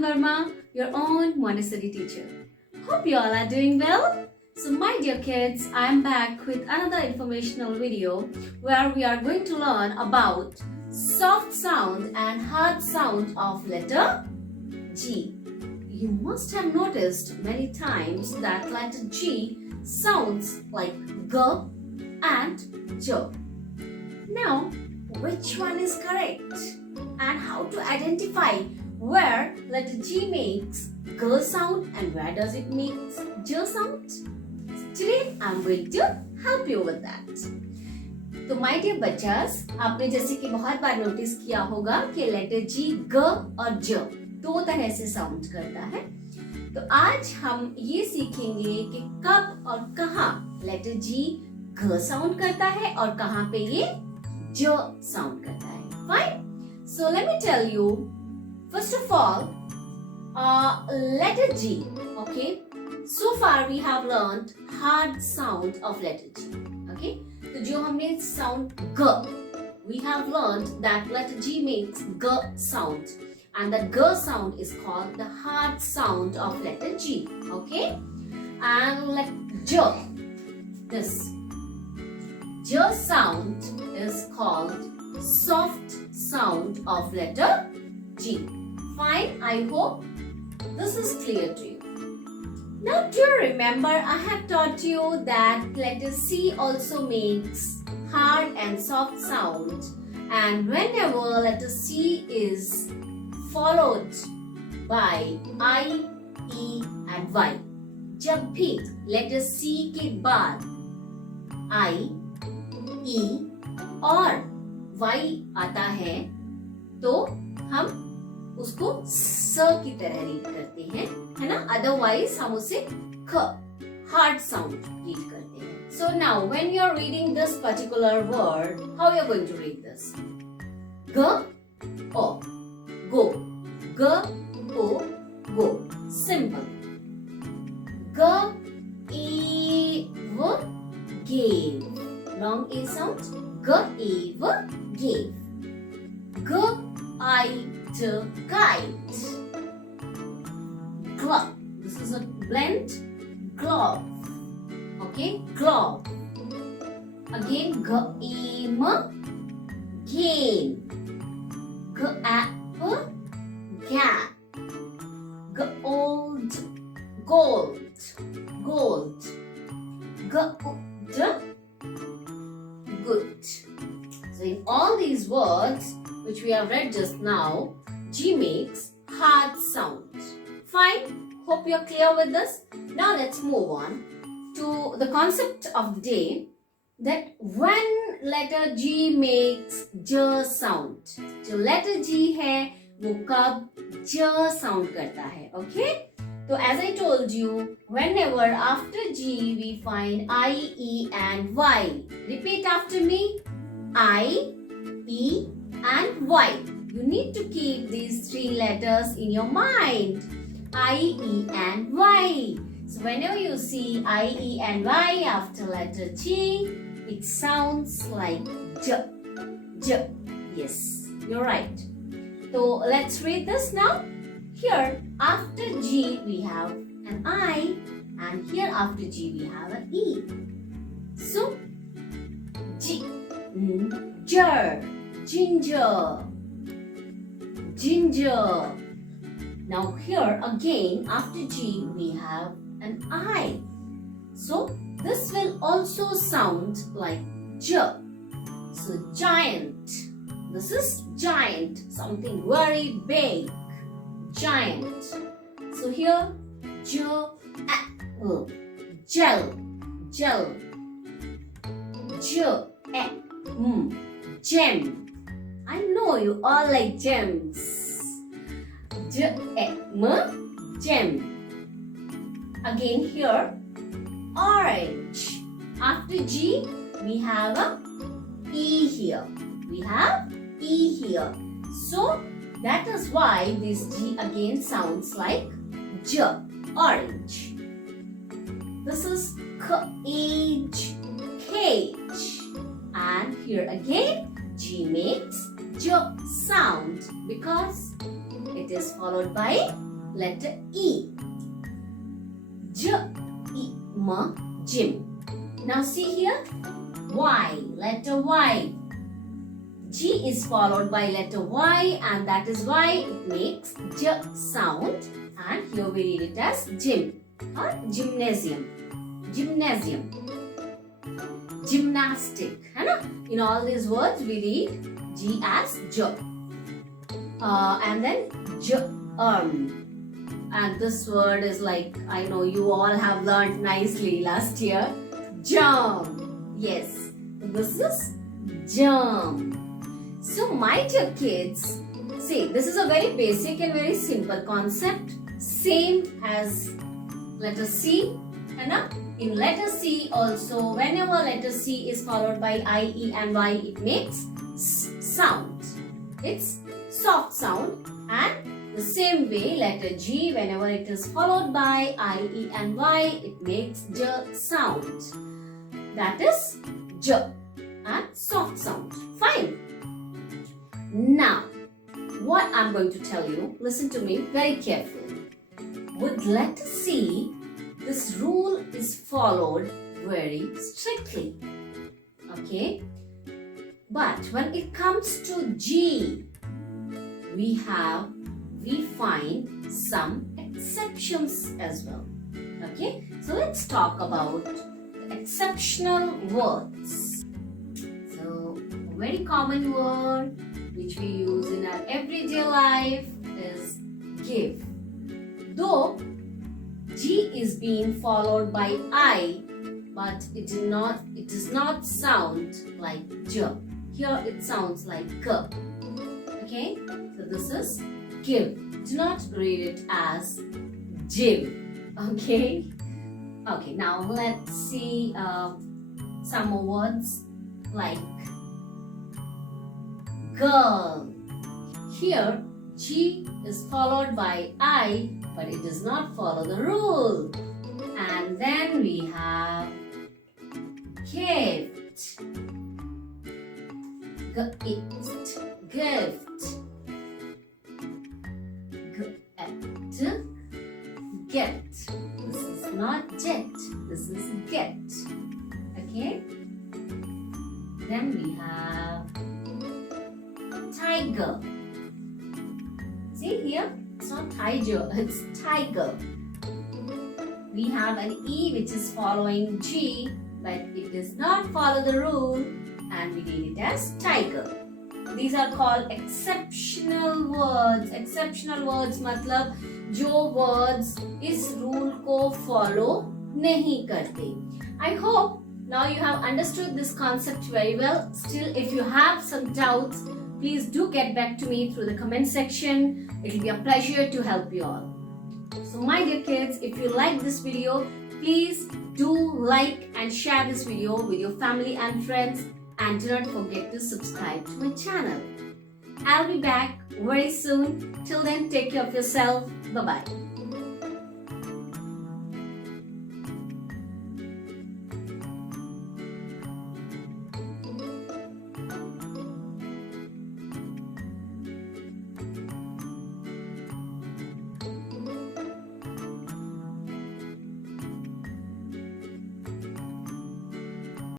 Nutan Verma, your own Montessori teacher. Hope you all are doing well. So my dear kids, I am back with another informational video where we are going to learn about soft sound and hard sound of letter G. You must have noticed many times that letter G sounds like G and J. Now, which one is correct? And how to identify where letter G makes G sound and where does it make J sound? Today I am going to help you with that. तो my dear बच्चास, आपने जैसे कि बहुत बार notice किया होगा कि letter जी ग और ज दो तरह से साउंड करता है। तो आज हम ये सीखेंगे कि कब और कहाँ लेटर जी ग साउंड करता है और कहाँ पे ये ज साउंड करता है। Fine, so let me tell you first of all letter G. Okay, so far we have learned hard sound of letter G. Okay, तो जो हमने sound G, we have learned that letter G makes G sound, and the G sound is called the hard sound of letter G. Okay, and like J, this J sound is called soft sound of letter G. Fine, I hope this is clear to you. Now, do you remember I have taught you that letter C also makes hard and soft sound, and whenever letter C is followed by I, E and Y, जब भी letter C के बाद I, E और Y आता है तो हम उसको स की तरह रीड करते हैं, है ना? अदरवाइज हम उसे ख हार्ड साउंड रीड करते हैं. So now when you are reading this particular word, how you are going to read this? G O go, G O go. Simple. G E V gave. Long A sound. G E V gave. G I to kite. Glove. This is a blend. Glove. Okay, glove. Again, game. Game. Apple. Gap. Old. Gold. Gold. Good. So in all these words which we have read just now, G makes hard sound. Fine. Hope you're clear with this. Now let's move on to the concept of the day, that when letter G makes J sound. जो letter G है वो कब J sound करता है. Okay? So as I told you, whenever after G we find I, E and Y. Repeat after me. I, E and Y. You need to keep these three letters in your mind. I, E and Y. So whenever you see I, E and Y after letter G, it sounds like J. J. Yes, you're right. So let's read this now. Here after G we have an I, and here after G we have an E. So G, ger, ginger, ginger. Now here again after G we have an I. So this will also sound like J. So giant. This is giant, something very big. Giant. So here J, apple, gel, gel, J, gem. I know you all like gems. J, gem. Again here, orange. After G, we have a E here. We have E here. So that is why this G again sounds like J, orange. This is cage, cage. And here again, G makes J sound because it is followed by letter E. J, E, M, gym. Now see here, Y, letter Y. G is followed by letter Y, and that is why it makes J sound, and here we read it as gym or gymnasium. Gymnasium. Gymnastic. In all these words we read G as J. And then germ. And this word is like, I know you all have learned nicely last year. Germ. Yes, this is germ. So my dear kids, see, this is a very basic and very simple concept. Same as letter C. In letter C also, whenever letter C is followed by I, E and Y, it makes S sound. It's soft sound. And the same way, letter G, whenever it is followed by I, E and Y, it makes J sound. That is J and soft sound. Fine. Now, what I'm going to tell you, listen to me very carefully. With letter C, this rule is followed very strictly. Okay? But when it comes to G, we find some exceptions as well. Okay? So let's talk about the exceptional words. So, a very common word which we use in our everyday life is give. Though G is being followed by I, but it does not sound like J. Here it sounds like G. Okay, so this is give. Do not read it as gym. Okay. Okay, now let's see some more words like girl. Here G is followed by I, but it does not follow the rule. And then we have gift. Gift. Get. This is not jet. This is get. Okay. Then we have tiger. See here, it's not tiger, it's tiger. We have an E which is following G, but it does not follow the rule, and we read it as tiger. These are called exceptional words. Exceptional words मतलब जो words इस rule को follow नहीं करते. I hope now you have understood this concept very well. Still, if you have some doubts, please do get back to me through the comment section. It will be a pleasure to help you all. So my dear kids, if you like this video, please do like and share this video with your family and friends, and do not forget to subscribe to my channel. I'll be back very soon. Till then, take care of yourself. Bye-bye.